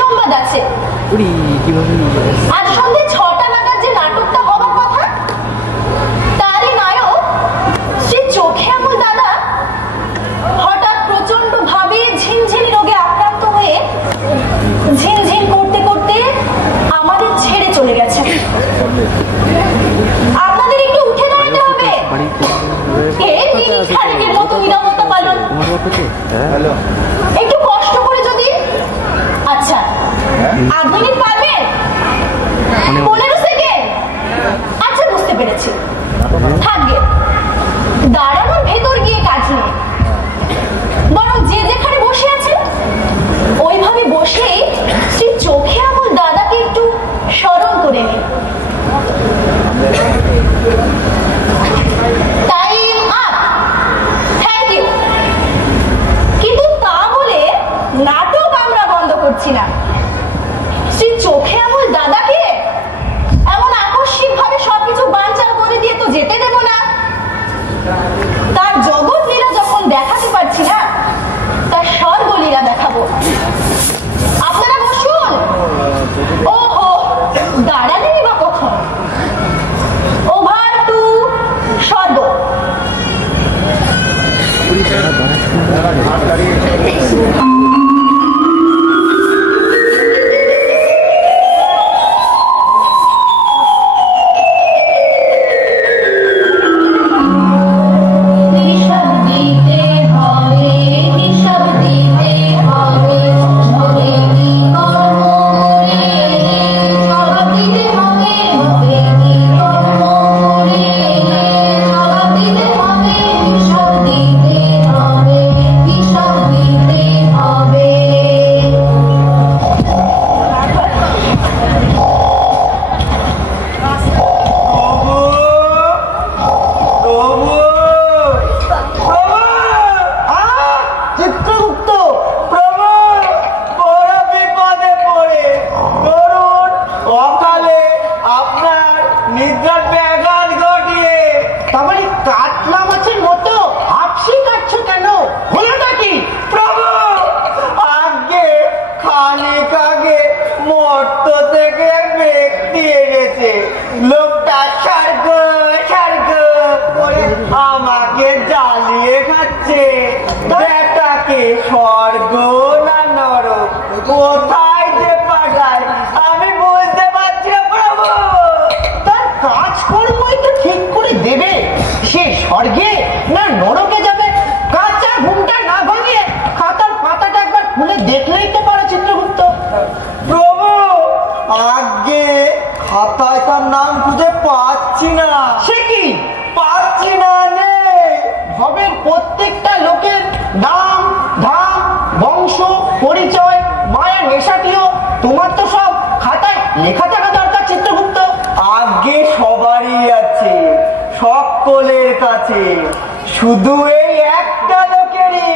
সংবাদ আছে। আজ সন্ধ্যে 6টা নাগাদ যে নাটকটা হবার কথা, তারই নায়ক শ্রী চোখে আঙুল দাদা হঠাৎ প্রচন্ড ভাবে ঝিনঝিনি রোগে আক্রান্ত হয়ে ঝিনঝিন করতে করতে আমাদের ছেড়ে চলে গেছে। আপনাদের একটু উঠে দাঁড়াতে হবে। খানিকের মতো নিরাপত্তা পালন একটু কষ্ট করে যদি। আচ্ছা, 8 মিনিট পারবেন? 15 সেকেন্ড? আচ্ছা, বুঝতে পেরেছি। থাকবে, দাঁড়ানোর ভেতর গিয়ে কাজ নেই, বরং যে যেখানে বসে আছেন ওইভাবে বসে শ্রী চোখে আঙুল দাদাকে একটু স্মরণ করে নিন। Time up. Thank you. কিন্তু তা বলে নাটক আমরা বন্ধ করছি না। শ্রী চোখে আঙুল দাদাকে এমন আকস্মিক ভাবে সবকিছু বানচাল করে দিয়ে তো যেতে দেব না। তার জগৎ লীলা যখন দেখাতে পারছি না, তার স্বর্গ লীলা দেখাবো। আপনারা বসুন। ওহো, দাঁড়ালেনি বা কখন? ওভার টু স্বর্গ। শুধু এই একটা লোকেরই।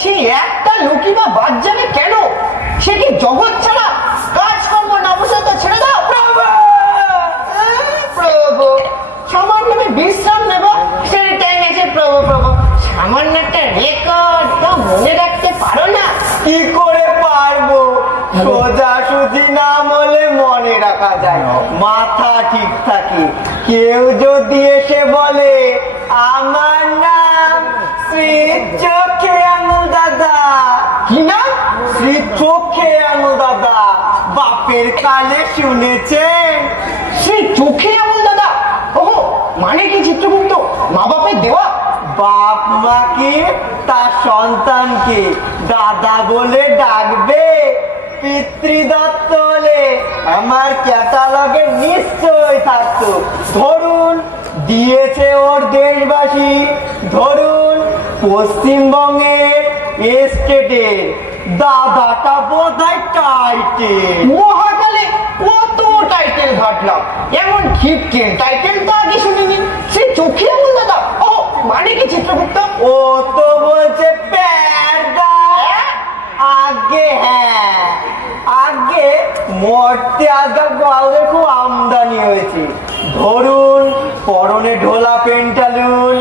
সেই একটা লোকই বা বাদ যাবে কেন? সে কি জগৎ ছাড়া কাজকর্ম না বসে তো ছেড়ে দাও। প্রভু, সামান্য বিশ্রাম নেব সেই টাইম আছে। প্রভু প্রভু, সামান্য একটা রেকর্ড তো মনে রাখতে পারো না? কি করে পারবো? সোজাসুজি নাম হলে মনে রাখা যায়, মাথা ঠিক থাকে। কেউ যদি এসে বলে আমার নাম শ্রী চোখে আঙুল দাদা, কি নাম? শ্রী চোখে আঙুল দাদা। বাপের কালে শুনেছেন? শ্রী চোখে আঙুল দাদা? ওহো, মানে কি চিত্রগুপ্ত? মা বাপের দেওয়া? বাপ মাকে তার সন্তানকে দাদা বলে ডাকবে। পিতৃদত্ত হলে আমার ক্যাটালগে নিশ্চয় থাকতো। ধরুন দিয়েছে ওর দেশবাসী, ধরুন পশ্চিমবঙ্গের এস্টেটের দাদাটা বোধহয় টাইটেল। মহাকালে কত টাইটেল ঘাটলাম, এমন খিপকে টাইটেল তো আগে শুনিনি। সে চোখে আঙুল দাদা। ও মানে কি চিত্রগুপ্ত? ও তো বলছে প্যারদা। আগে হ্যাঁ, আগে মরতে আগা গোয়ালের খুব আমদানি হয়েছে। ধরুন পরনে ঢোলা পেন্টালুন,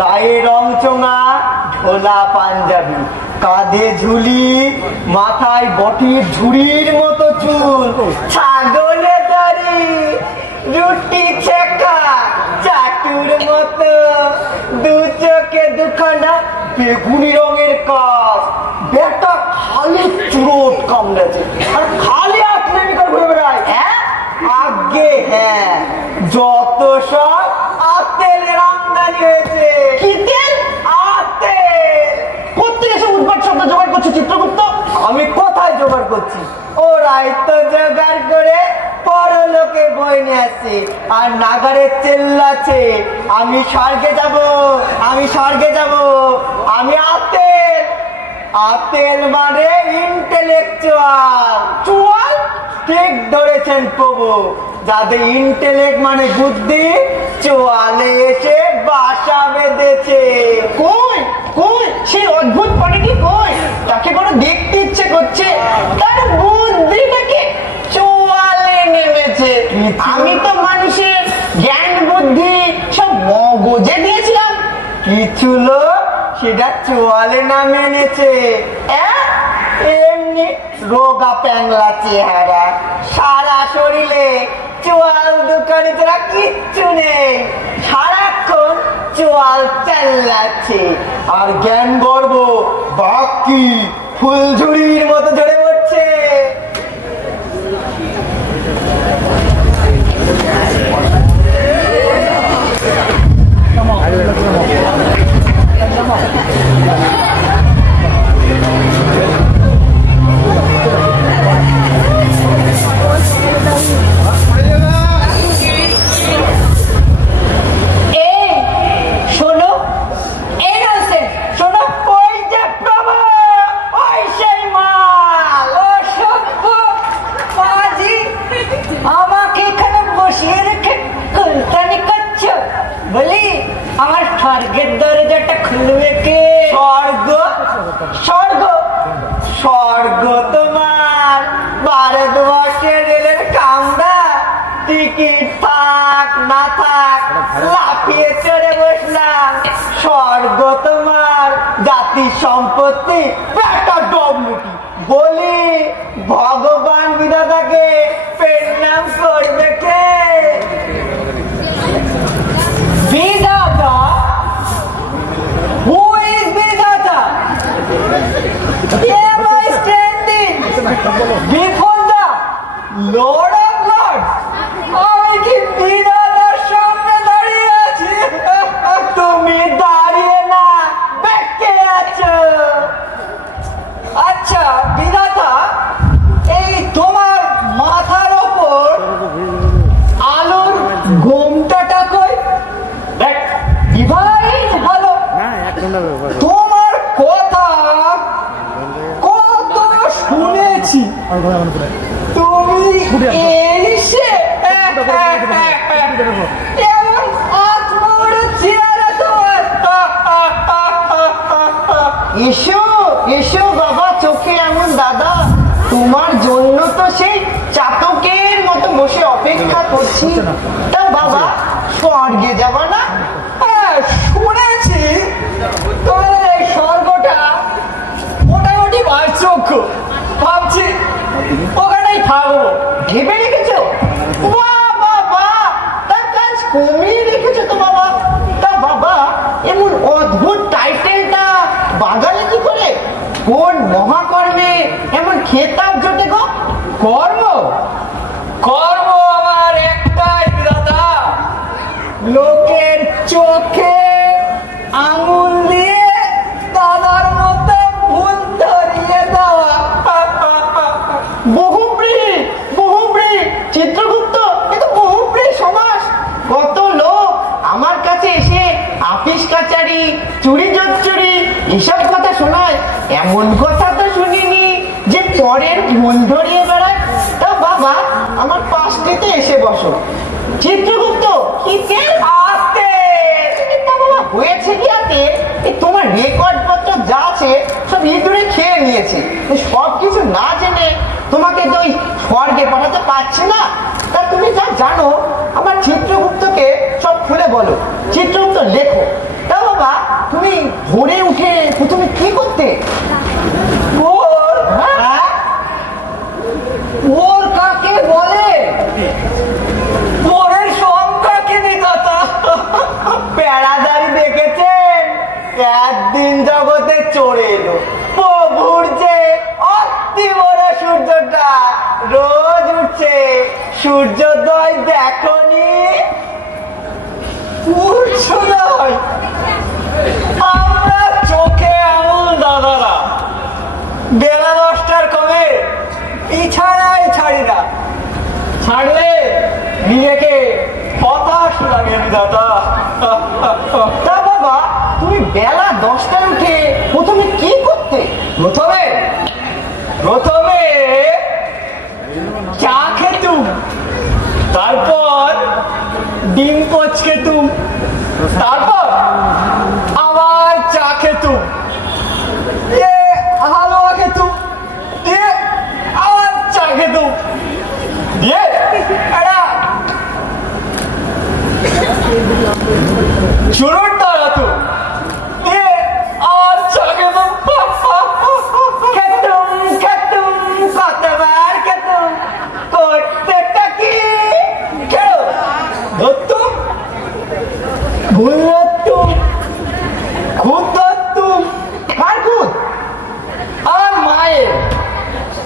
গায়ে রং চোঙা, ঢোলা পাঞ্জাবি, কাঁধে ঝুলি, মাথায় বটির ঝুড়ির মতো ছাগলে দাড়ি, রুটি ছেঁকা চাটুর মতো, দু চোখে দুখানা বেগুনি রঙের কাজ, বেটা খালি চুরোট কামড়েছে আর খালি আপনি করে ঘুরে বেড়ায়। হ্যাঁ আগে, হ্যাঁ যত সব আতেলের আমদানি হয়েছে। কি তেল? আতেল। কোত্থেকে সব উদ্ভট শব্দ জোগাড় করছো চিত্রগুপ্ত? আমি কোথায় জোগাড় করছি? ওরাই তো জোগাড় করে পরলোকে বই নিয়ে আসছে আর নাগারে চেল্লাছে আমি স্বর্গে যাব, আমি স্বর্গে যাব, আমি আতেল। আতেল মানে ইন্টেলেকচুয়াল। চুয়াল? ঠিক ধরেছেন প্রভু। যাদের ইন্টেলেক্ট মানে বুদ্ধি, চোয়ালে এসে বাসা বেঁধেছে। কই কই সেই অদ্ভুত প্রাণীটি কই? তাকে বড় দেখতে ইচ্ছে করছে, তার বুদ্ধিটাকে চোয়ালে নেমেছে। আমি তো মানুষের জ্ঞান বুদ্ধি সব মগজে দিয়েছিলাম, কিছু লোক সেটা চোয়ালে নামে এনেছে। এমনি রোগা প্যাংলা চেহারা, সারা শরীরে চোয়াল দোকানে তোরা কিচ্ছু নেই, সারাক্ষণ চোয়াল চাল্লাচ্ছে আর জ্ঞান গর্ব বাকি ফুলঝুরির মতো ঝরে পড়ছে। আমার স্বর্গের দরজাটা খুলবে কে? স্বর্গ? স্বর্গ? স্বর্গ তোমার ভারতবর্ষের রেলের কামরা, টিকিট থাক না থাক লাফিয়ে চড়ে বসলাম। স্বর্গ তোমার জাতির সম্পত্তি, একটা ডবলুটি বলি ভগবান বিধাতাকে প্রণাম করবে কে? Vidata? Who is Vidata? Am I standing before the Lord of Lords? আমি কি বিধাতার সামনে দাঁড়িয়ে আছি? তুমি দাঁড়িয়ে না, বেঁকে আছো। আচ্ছা বিধাতা, এই তোমার মাথার ওপর আলোর ঘোমটাটা কই? ভালো, তোমার কথা কত শুনেছি, তুমি এসে এমন আত্মবড় চেহারা তোমার। এসো এসো বাবা, চোখে এমন দাদা, তোমার জন্য তো সেই চাতকের মতো বসে অপেক্ষা করছি। তা বাবা স্বর্গে যাবা না? শুনেছি তোমাদের এই স্বর্গটা মোটামুটি বাসযোগ্য, ভাবছি ওখানেই থাকবো। ভেবে রেখেছো? বাবা তার কাজ কমিয়ে রেখেছো তো বাবা। তা বাবা এমন অদ্ভুত টাইটেলটা বাঙালি কি করে? কোন মহাকর্মে এমন খেতাব জোটে গো? কর্ম? কর্ম আমার একটাই দাদা, লোকের চোখে আঙুল দিয়ে দাদার মতো ভুল ধরিয়ে দেওয়া। বহুব্রীহি, বহুব্রীহি চিত্রগুপ্ত, কিন্তু বহুব্রীহি সমাস। কত লোক আমার কাছে এসে আপিস কাচারি, চুরি চচ্চুরি এসব কথা শোনায়, এমন কথা তো শুনিনি যে পরের মন ধরিয়ে বেড়ায়। তা বাবা আমার পাশটিতে এসে বসো। চিত্রগুপ্ত কি তেল? আতে। বাবা হয়েছে কি আতে? তোমার রেকর্ড পত্র যা আছে সব ইঁদুরে খেয়ে নিয়েছে। সব কিছু না জেনে তোমাকে তো ওই স্বর্গে পাঠাতে পারছি না। তা তুমি যা জানো আমার চিত্রগুপ্তকে সব খুলে বলো। চিত্রগুপ্ত লেখো। তা বাবা তুমি ভোরে উঠে প্রথমে কি করতে? ভোর? হ্যাঁ, ভোর কাকে অসীম জগতে চড়ে এলো প্রভুর যে অতি বড় সূর্যটা রোজ উঠছে, সূর্যোদয় দেখনি? সূর্যোদয় আমরা চোখে আঙুল দাদারা বেলা 10টার কবে বিছানায় ছাড়ি না, ছাড়লে নিজেকে হতাশ লাগে দাদা। তা বাবা, তুমি বেলা 10টায় উঠে প্রথমে কি করতে? প্রথমে চা খেতুম, তারপর ডিম পোচ খেতুম, তারপর আবার চা খেতুম, হালুয়া খেতুম, আবার চা খেতুম, চুরুট দাঁড়াতো, আর চা খেতুম, কতবার খেতুম, প্রত্যেকটা কি খেলো ধরতুম, ভুল ধরতুম, খুদ ধরতুম। কার খুদ? আর মায়ের।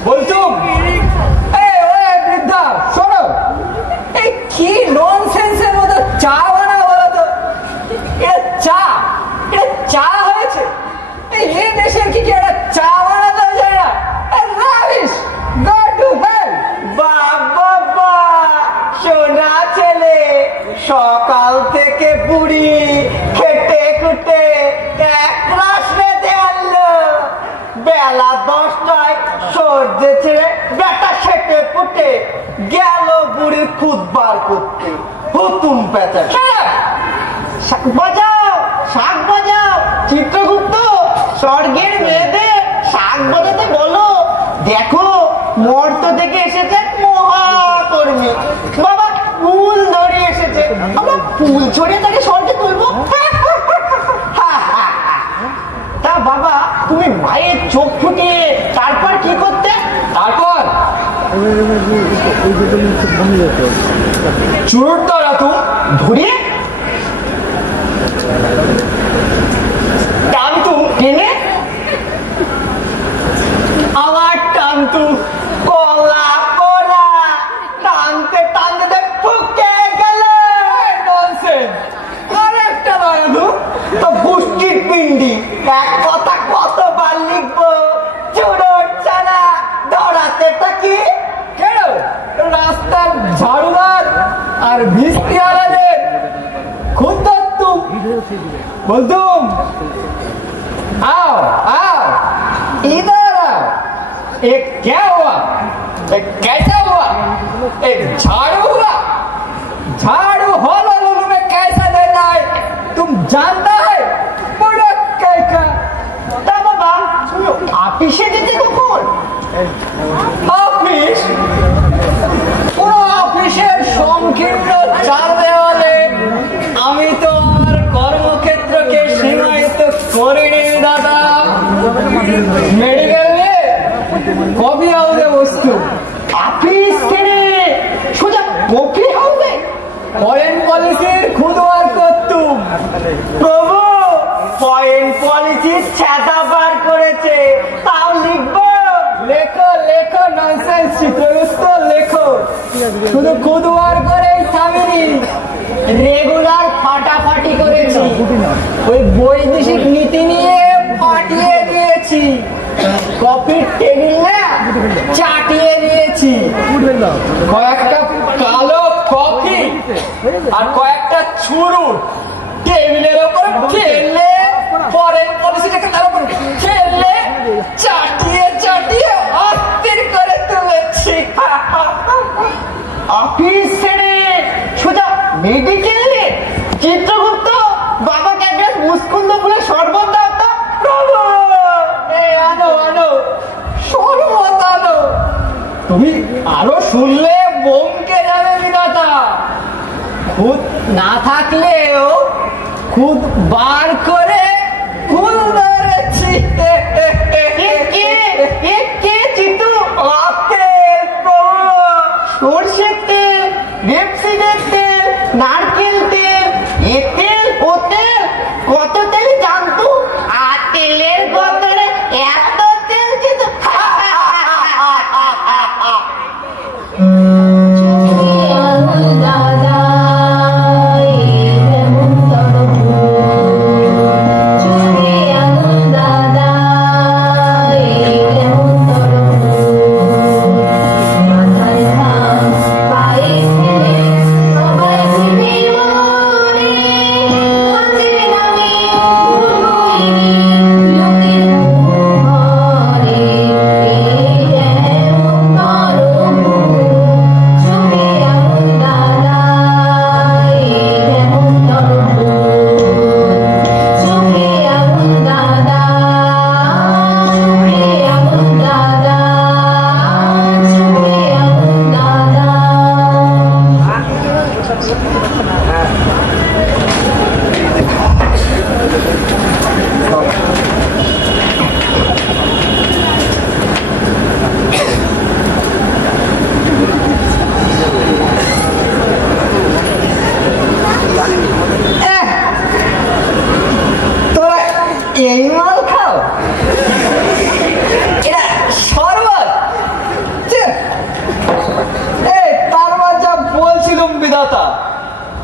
বলতুম, বৃদ্ধা শোনো, এই কি ননসেন্সের মতো চা বানাও বলো তো? এটা চা হয়েছে? এই দেশের কি একটা চা বানাতে যায় না? বাবা সোনা ছেলে, সকাল থেকে বুড়ি খেটে খুটে এক রাস বেঁধে আনলো, বেলা 10টায় সর্দে ছেড়ে বেটা খেটে ফুটে গেল বুড়ি খুদ বার করতে। হুতুম পেঁচা, শাক বাজাও, শাক বাজাও। চিত্রগুপ্ত স্বর্গের মেয়েদের শাক বাজাতে বলো, দেখো মর্ত থেকে এসেছে মহাকর্মী। বাবা ফুল ধরে এসেছে, আমরা ফুল ছড়িয়ে তাকে স্বর্গে তুলবো। তা বাবা, তুমি মায়ের চোখ ফুটিয়ে তারপর কি করতে? তারপর চুরুট দাঁড়াতো, ধরিয়ে টানতু, টেনে আবার টানতু, কলা পোড়া, টানতে টানতে ফুকে গেল। আরেকটা দাঁড়াতো, তো পুষ্টির পিন্ডি। এক কথা কতবার লিখবো, চুরুট ছাড়া ধরাতে থাকি। কেন? রাস্তার ঝাড়ুদার আর ভিস্তিওয়ালাদের খুদ ধরতুম, বলতুম, आओ आओ इधर आओ, एक क्या हुआ, एक कैसा हुआ, एक झाड़ू हुआ, झाड़ू हॉल में कैसा देना है तुम जानता है? बड़ा कैसा बाबा सुनो, ऑफिसे যেতে কখন? অফিস? পুরো অফিসের সংকীর্ণ চার দেওয়ালে আমি তো আমার কর্মক্ষেত্রকে সীমায়িত করিনি দাদা। মেডিকেল নিয়ে কফি হাউসে বসতো, অফিস ছেড়ে সোজা কফি হাউসে ফরেন পলিসির খুদবার করতুম। প্রভু ফরেন পলিসির ছাতা বার করেছে, তাও লিখবো? লেখো লেখো, ননসেন্স চিত্রগুপ্ত লেখো। শুধু খুদবার করেই থামিনি, রেগুলার ফাটাফাটি করেছি, ওই বৈদেশিক নীতি নিয়ে ফাটিয়ে দিয়েছি, কফির টেবিল না চাটিয়ে দিয়েছি, কয়েকটা কালো কফি আর কয়েকটা চুরুট টেবিলের ওপর ফেললে, ফরেন পলিসিটাকে তার উপর ফেললে চাটিয়ে চাটিয়ে অস্থির করে তুলেছি। অফিস ছেড়ে সোজা মেডিকেল নিয়ে? চিত্রগুপ্ত বাবাকে একটা মুস্কুন্দ ফুলে শরবত দাও তো। আনো আনো শরবত আনো। তুমি আরো শুনলে বমকে যাবে বিধাতা। খুদ না থাকলেও খুদ বার করে ফুল ধরেছি। চিত্তু সর্ষের তেল, রেপসিডের তেল, নারকেল তেল, এ তেল ও তেল, কত তেল জানতো?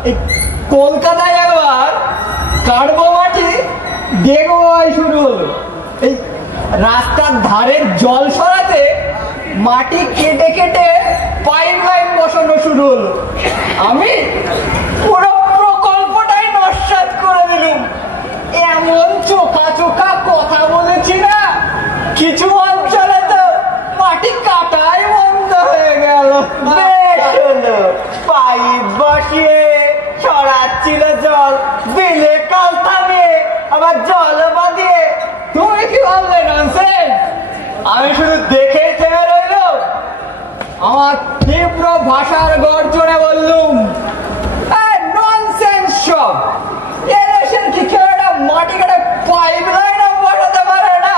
এই কলকাতায় একবার কাটবো মাটি দেখবো শুরু হলো। এই রাস্তার ধারের জল সরাতে মাটি কেটে কেটে পাইপ লাইন বসানো শুরু হলো। আমি পুরো প্রকল্পটাই নস্যাৎ করে দিলুম। এমন চোখা চোখা কথা বলেছি না, কিছু অঞ্চলে তো মাটি কাটাই বন্ধ হয়ে গেল। বেশ হলো, পাইপ বসিয়ে ছড়াচ্ছিল জল, বিলে কাল থামিয়ে আবার জল বাঁধিয়ে। তুমি কি বললে ননসেন্স? আমি শুধু দেখে থেমে রইল। আমার তীব্র ভাষার গর্জনে বললুম, ননসেন্স সব। এদেশের কি কেউ একটা মাটি কাটা পাইপ লাইন বসাতে পারে না?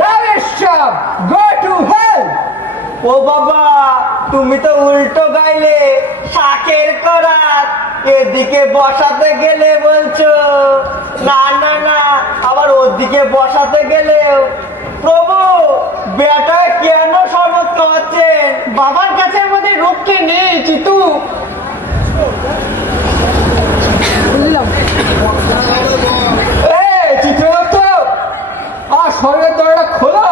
রাবিশ সব, গো টু হেল। ও বাবা, তুমি তো উল্টো গাইলে, শাকের করাত। এদিকে বসাতে গেলে বলছো না না না, আবার ওদিকে বসাতে গেলেও। প্রভু, বেটা কেন সনদ খাওয়াচ্ছেন? বাবার কাছে আমাদের রক্ষে নেই চিতু। চিত্রগুপ্ত, স্বর্গের দরজা খোলো।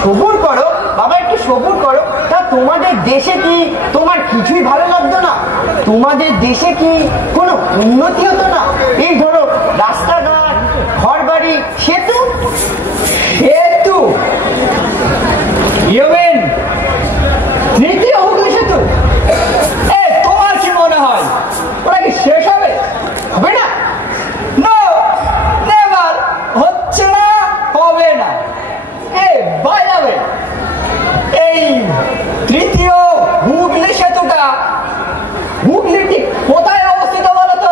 সবুর করো বাবা, একটু সবুর করো। তা তোমাদের দেশে কি তোমার কিছুই ভালো লাগতো না? তোমাদের দেশে কি কোনো উন্নতি হতো না? এই ধরো রাস্তাঘাট, ঘর বাড়ি, সেতু। সেতু? ইউ মিন তৃতীয় হুগলি সেতু? তোমার কি মনে হয় ওরা কি শেষ হবে? হবে না? No, never. হচ্ছে না, হবে না। বাই দ্য ওয়ে, এই তৃতীয় হুগলি সেতুটা হুগলি ঠিক কোথায় অবস্থিত বলতো?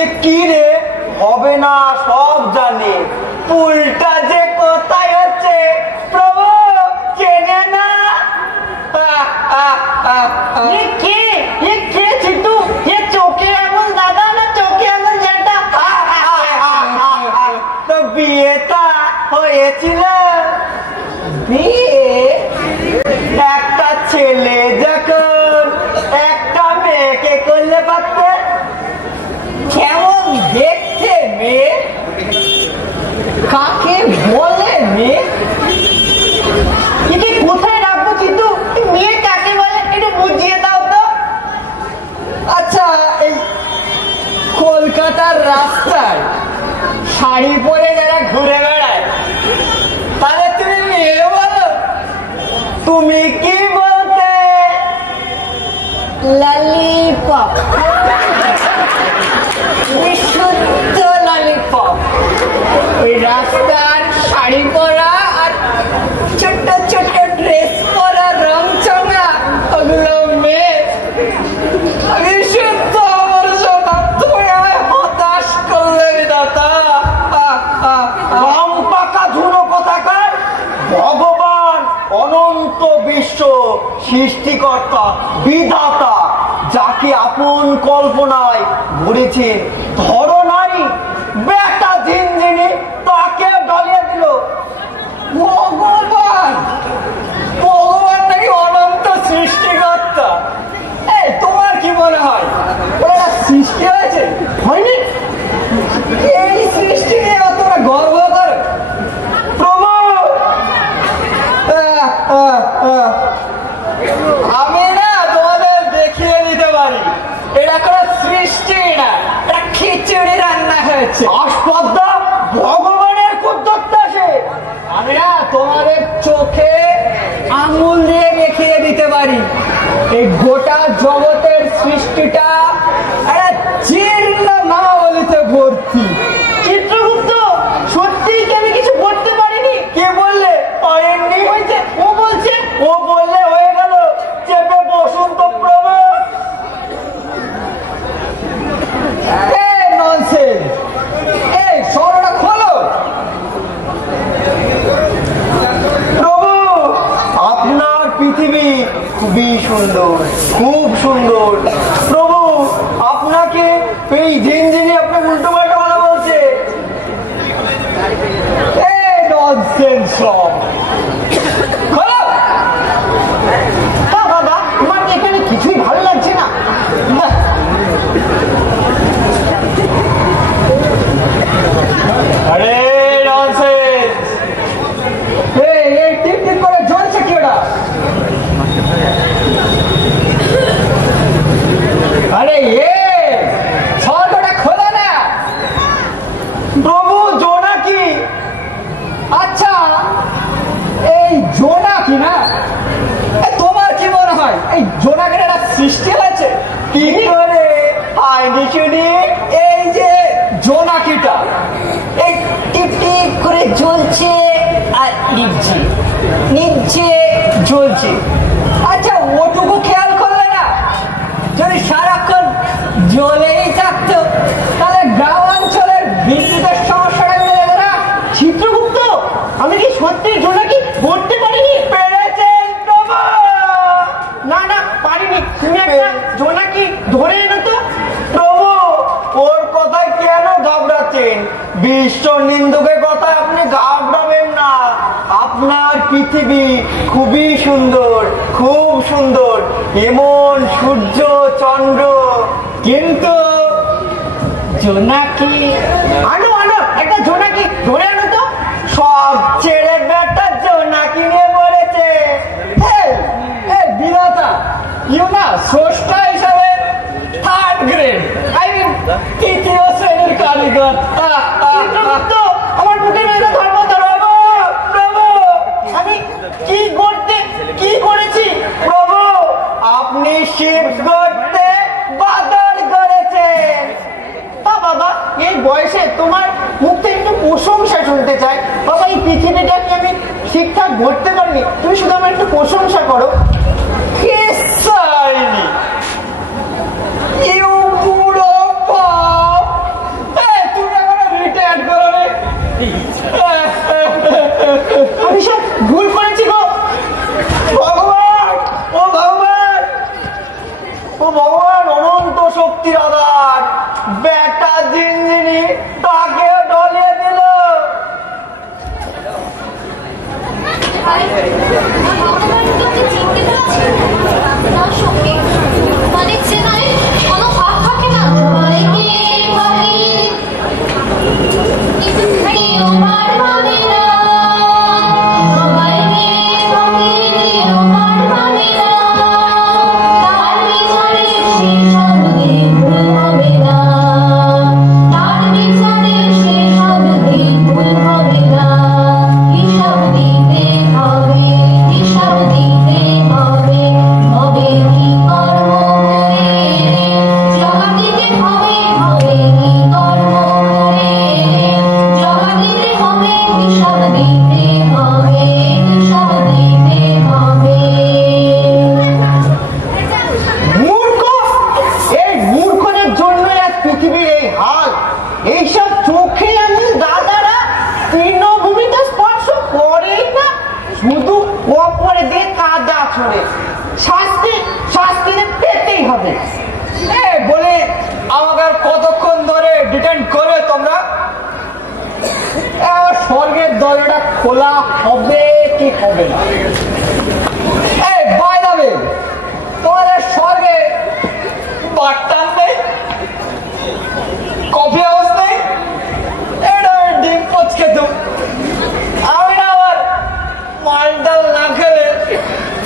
এ কি রে, হবে না সব জানে, পুলটা যে কোথায় হচ্ছে প্রভু চেনে না। কে চিতু? এ চোখে আঙুল দাদা না চোখে আঙুল জ্যাঠা? তো বিয়েটা হয়েছিল। বিয়ে? একটা ছেলে যখন একটা মেয়েকে করলে পারতে। কেমন দেখতে মেয়ে? কাকে বলে মেয়ে? একে কোথায় রাখবো চিতু? মেয়ে কাকে বলে একটু বুঝিয়ে দাও তো। আচ্ছা, এই কলকাতার রাস্তায় শাড়ি পরে যারা ঘুরে বেড়ায় তাহলে তুমি মেয়ে বলো? তুমি কি বলতে? ললিপপ, বিশুদ্ধ ললিপপ। ওই রাস্তার শাড়ি পরা আর ছোট্ট ছোট্ট ড্রেস পরা রং চঙা, ওগুলো মেয়ে। বিশুদ্ধ আবর্জনা। তুমি আমায় হতাশ করলে বিধাতা। রং পাকা ধুনো কোথাকার। ভগবান অনন্ত বিশ্ব সৃষ্টিকর্তা বিধাতা যাকে আপন কল্পনায় গড়েছেন, ধরো নারী বেটা ঝিনঝিনি তাকে ডলিয়ে দিল। ভগবান? ভগবান নাকি অনন্ত সৃষ্টিকর্তা? তোমার কি মনে হয় ওরা সৃষ্টি হয়েছে? হয়নি? এই সৃষ্টি নিয়ে তোমরা গর্ব করো? প্রভু, আমি না তোমাদের দেখিয়ে দিতে পারি এটা কোনো সৃষ্টি না, এটা খিচুড়ি রান্না হয়েছে। আস্পর্ধা ভগবানের কুদ্দত্তা সে। আমি না তোমাদের চোখে আঙুল দিয়ে দেখিয়ে দিতে পারি এই গোটা জগতের সৃষ্টিটা একটা জীর্ণ নামাবলিতে ভর্তি। চিত্রগুপ্ত, সত্যি কি আমি কিছু করতে পারিনি? কে বললে পারেননি? হয়েছে, ও বলছে। ও বললে হয়ে গেল। চেপে বসুন তো প্রভু। ননসেন্স। সরটা খোলো। প্রভু, আপনার পৃথিবী খুবই সুন্দর, খুব সুন্দর। প্রভু, আপনাকে এই ঝিনঝিনি আপনার উল্টো পাল্টা কথা বলছে। ননসেন্স সব। খোলো। বাবা, তোমার এখানে কিছুই ভালো লাগছে না। এই জোনাকের একটা সৃষ্টি হয়েছে। কি করে হয়নি শুনি? এই যে জোনাকিটা এই টিপ টিপ করে জ্বলছে আর নিভছে, নিভছে, জ্বলছে। আচ্ছা ওটুকু খেয়াল করলে না? যদি সারাক্ষণ জ্বলেই থাকতো তাহলে গ্রাম অঞ্চলের বিদ্যুতের সমস্যাটা মিলে যেত না। চিত্রগুপ্ত, আমি কি সত্যি জোনাকি ধরতে পারিনি? পেরেছেন প্রভু। না না, পারিনি। তুমি একটা জোনাকি ধরে এনো তো। প্রভু, ওর কথায় কেন ঘাবড়াচ্ছেন? বিশ্ব নিন্দুকের কথায় আপনি ঘাবড়াবেন না। আপনার পৃথিবী খুবই সুন্দর, খুব সুন্দর, এমন সূর্য চন্দ্র। কিন্তু জোনাকি, আনো আনো, একটা জোনাকি ধরে আনো তো। সব ছেড়ে বেটা জোনাকি নিয়ে পড়েছে। বিধাতা, ইউ না স্রষ্টা হিসাবে থার্ড গ্রেড, আই মিন তৃতীয় শ্রেণীর কারিগর। চিত্রগুপ্ত, আমার বুকে মেরে ধর্ম ধর্ম। প্রভু, আমি কি করেছি? প্রভু, আপনি শিব গড়তে বাদর করেছেন। তা বাবা, এই বয়সে তোমার মুখ থেকে একটু প্রশংসা শুনতে চাই। বাবা, এই পৃথিবীটাকে আমি ঠিকঠাক ধরতে পারিনি, তুমি শুধু আমার একটু প্রশংসা করো। কিসাইনি ইউ বুড়ো বাপ। তুমি এখনো রিটায়ার করো? আমি সব ভুল করেছি গো। ভগবান, ও ভগবান, ও ভগবান, অনন্ত শক্তির আধার বেটা জিনজিনি তাকে ডলিয়ে দিল। ভগবান তোকে চিনতে পারছি না সঙ্গে, মানে চেনায় কোনো ভাব থাকে না। সবাইকে ভাবি কিন্তু আমার ভাবি না, সবাইকে ভাবি আমার ভাবি না, তার বিচারে সে সবকে ভুল হবে না, তার বিচারে সে সবকে ভুল হবে না। হিসাব দিতে হবে, হিসাব দিতে হবে, হবে কি কর্ম করে, জমা দিতে হবে, হবে কি কর্ম করে, জমা দিতে হবে, হিসাব দিতে হবে, হিসাব দিতে হবে। মূর্খ, এই মূর্খদের জন্য আজ পৃথিবীর এই হাল। এইসব চোখে আমি দাদারা তৃণভূমিতে স্পর্শ করেই না, শুধু অপরে দিয়ে কাদা ছড়ে। শাস্তি শাস্তি পেতেই হবে। বলে আমাকে আর কতক্ষণ ধরে ডিটেন করবে তোমরা? স্বর্গের দরজাটা খোলা হবে কি হবে না? বাই দ্য ওয়ে, তোমাদের স্বর্গে বাট্টান নেই, কফি হাউস নেই, এটা ডিম পোচ খেতুম। আমি না আবার মালটাল না খেলে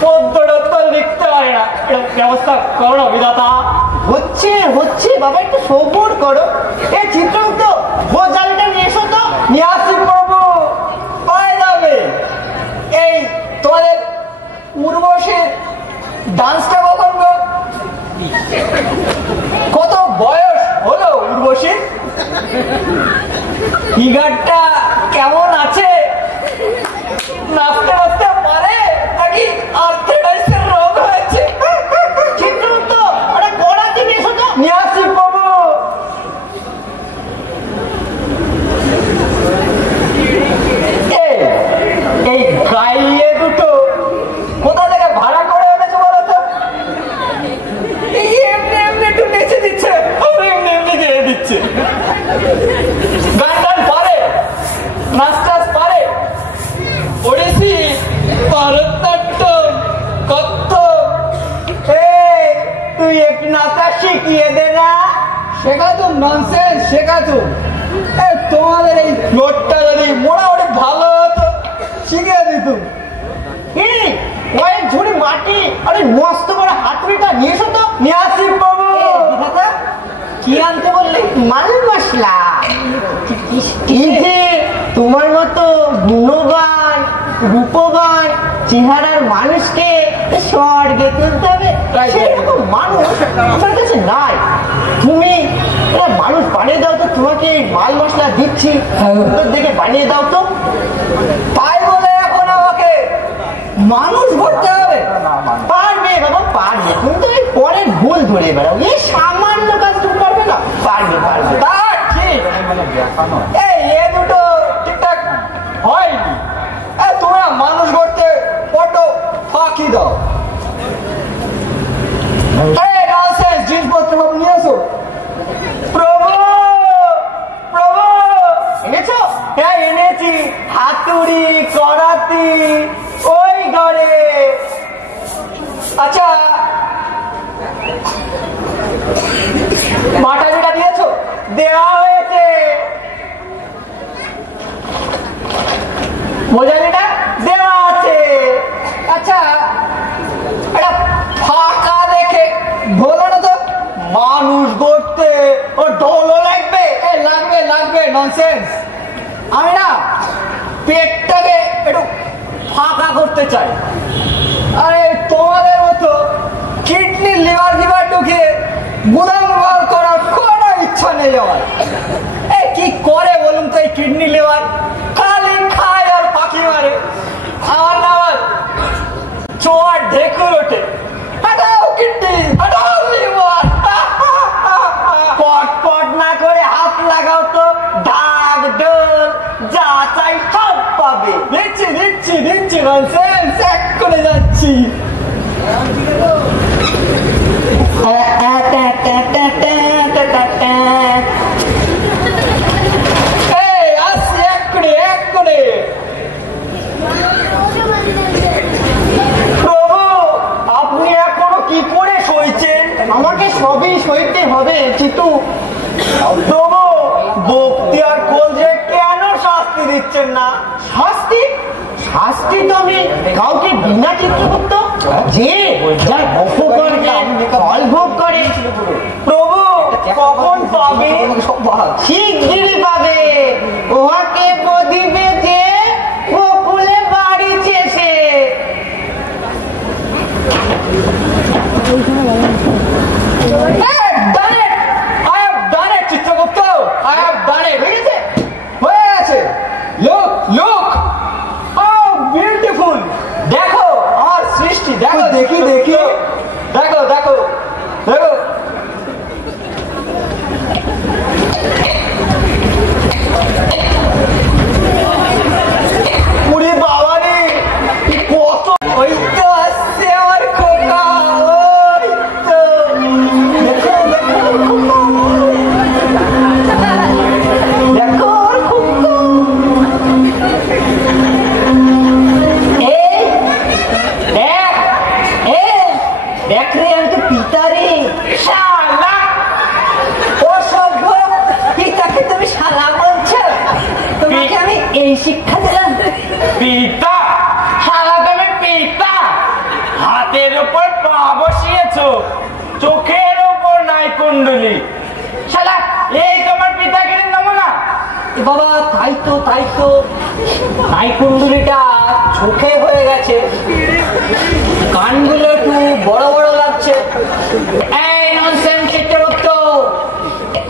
পদ্মটা লিখতে পারি না। এটা ব্যবস্থা করো না বিধাতা। হচ্ছে হচ্ছে বাবা, একটু সবুর করো। এ চিত্রগুপ্ত, ভোজালিটা নিয়ে এসো তো। নিয়ে আসি প্রভু। বাই দ্য ওয়ে, এই তোমাদের উর্বশীর ডান্সটা কখন গো? কত বয়স হলো উর্বশীর? ফিগারটা কেমন আছে? নাচতে নাচতে পারে নাকি আর্থ্রাইটিসের রোগ হয়েছে? চিত্রগুপ্ত, ওরা কড়াতে নিয়ে এসো তো। নিয়ে আসি প্রভু। এই গাইয়ে দুটো কোথা থেকে ভাড়া করে এনেছে বলো তো? এই এমনি এমনি একটু নেচে দিচ্ছে, এমনি এমনি গেয়ে দিচ্ছে। গান টান পারে, নাচ টাচ পারে, ওড়িশি, ভারতনাট্যম, কত্থক। তুই একটু নাচা শিখিয়ে দে না। শেখাতুম, ননসেন্স শেখাতুম। তোমাদের এই ফ্লোরটা যদি মোটামুটি ভালো হতো শিখিয়ে দিতুম। কয়েক ঝুড়ি মাটি আর ওই মস্ত বড় হাতুড়িটা নিয়ে এসো তো। নিয়ে আসি প্রভু। কি আনতে বললে? মাল মশলা। কি যে তোমার মতো গুণবান রূপবান চেহারার মানুষকে স্বর্গে তুলতে হবে, সেরকম মানুষ আমার কাছে নাই। তুমি মানুষ বানিয়ে দাও তো, তোমাকে মাল মশলা দিচ্ছি, দেখে বানিয়ে দাও তো। তাই বলে এখন আমাকে মানুষ করতে হবে? পারবে বাবা, পারবে। তুমি তো এই পরের ভুল ধরে বেড়াও, এই সামান্য কাজ তুমি পারবে না? পারবে, পারবে। তা ঠিক, এই এ দুটো ঠিকঠাক হয়নি। তোমরা মানুষ করতে বড্ড ফাঁকি দাও। জিনিসপত্র নিয়ে এসো। প্রভু, প্রভু, এনেছো? হ্যাঁ এনেছি, হাতুড়ি করাতি ওই ঘরে। আচ্ছা, মাটা যেটা দিয়েছো? দেওয়া হয়েছে। বোঝালিটা দেওয়া আছে। আচ্ছা, এটা ফাঁকা দেখে বলো না তো মানুষ করতে ও ঢোলও লাগবে? লাগবে লাগবে, ননসেন্স। আমি না পেটটাকে একটু ফাঁকা করতে চাই। আরে তোমাদের মতো কিডনি লিভার লিভার ঢুকিয়ে গুদাম বার করার কোনো ইচ্ছা নেই আমার। এই কি করে বলুন তো এই কিডনি লিভার? খালি খায় আর পাখি মারে। আমার না আবার চোয়ার ঢেকুর ওঠে। হাঁটাও কিডনি, হাঁটাও লিভার। পট না করে হাত লাগাও তো, ঢাক ঢোল যা চাই সব পাবে। দিচ্ছি দিচ্ছি দিচ্ছি, ননসেন্স, এক করে যাচ্ছি। এই আসছি, এক করে এক করে। প্রভু, আপনি এখনো কি করে সইছেন? আমাকে সবই সইতে হবে চিতু। প্রভু, ভক্তি আর কলজে কেন শাস্তি দিচ্ছেন না? শাস্তি? শাস্তি তো আমি কাউকে বিনা চিত্রগুপ্ত, যে যার অপকর্মে ফল ভোগ করে। প্রভু, কখন পাবে? শিগগিরই পাবে। উহাকে বদিবে যে গোকুলে বাড়ি শেষে। Chitragupta, I have done it. হয়ে গেছে। Look, look, how beautiful. দেখো আমার সৃষ্টি, দেখো, দেখি দেখি, দেখো দেখো দেখো। ওরে বাবা রে, কত! ওই তো আসছে আমার খোকা, ওই তো। দেখো দেখো দেখো ওর খোকা। এই দেখ, দেখ রে, আমি তো পিতা রে। শালা, অসভ্য পিতাকে তুমি শালা বলছো? তোমাকে আমি এই শিক্ষা দিলাম? পিতা? শালা তুমি পিতা? হাতের উপর পা বসিয়েছো, চোখের উপর নাই কুণ্ডলি। শালা, এই তোমার পিতাগিরির নমুনা? বাবা তাই তো, তাই তো। নাই কুণ্ডুলিটা চোখে হয়ে গেছে, কানগুলো একটু বড় বড় লাগছে। এই ননসেন্স চিত্রগুপ্ত,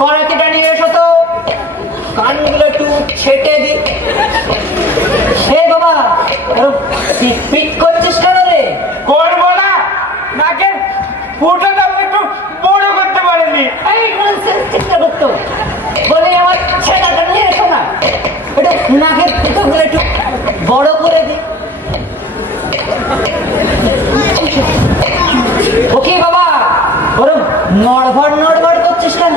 করাতিটা নিয়ে এসো তো, কানগুলো একটু ছেটে দি। হে বাবা, পিট পিট করছিস কেন রে? করবো না, নাকে ফুটোটা একটু বড় করতে পারেনি। এই ননসেন্স চিত্রগুপ্ত, বলে আমার ছেলেটা নিয়ে এসো না, একটু নাকের ফুটোগুলো একটু বড় করে দি। ওকে বাবা, ওরম নড়বড় নড়বড় করছিস কেন?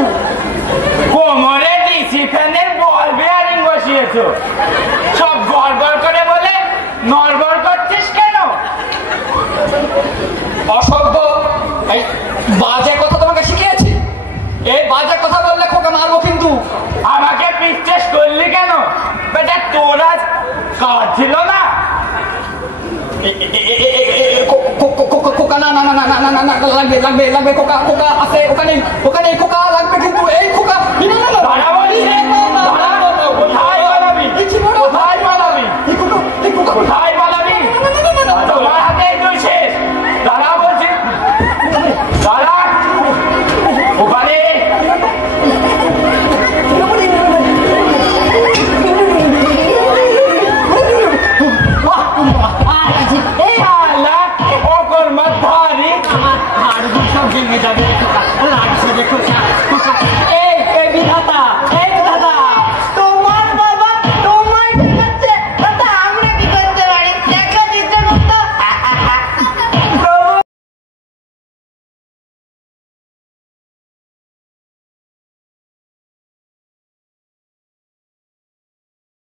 কোমরে ডিসি ফ্যানের বল বেয়ারিং বসিয়েছো, সব গড়গড় করে বলে নড়বড় করছিস কেন? অসভ্য, এই বাজে কথা তোমাকে শিখিয়েছি? এই বাজে কথা বললে খোকা মারবো কিন্তু। আমাকে পিচ্ছেস করলি কেন? বেটা তোরা কাজ ছিল না? খোকা না না না না না না না, লাগবে লাগবে লাগবে, খোকা খোকা আছে ওখানে,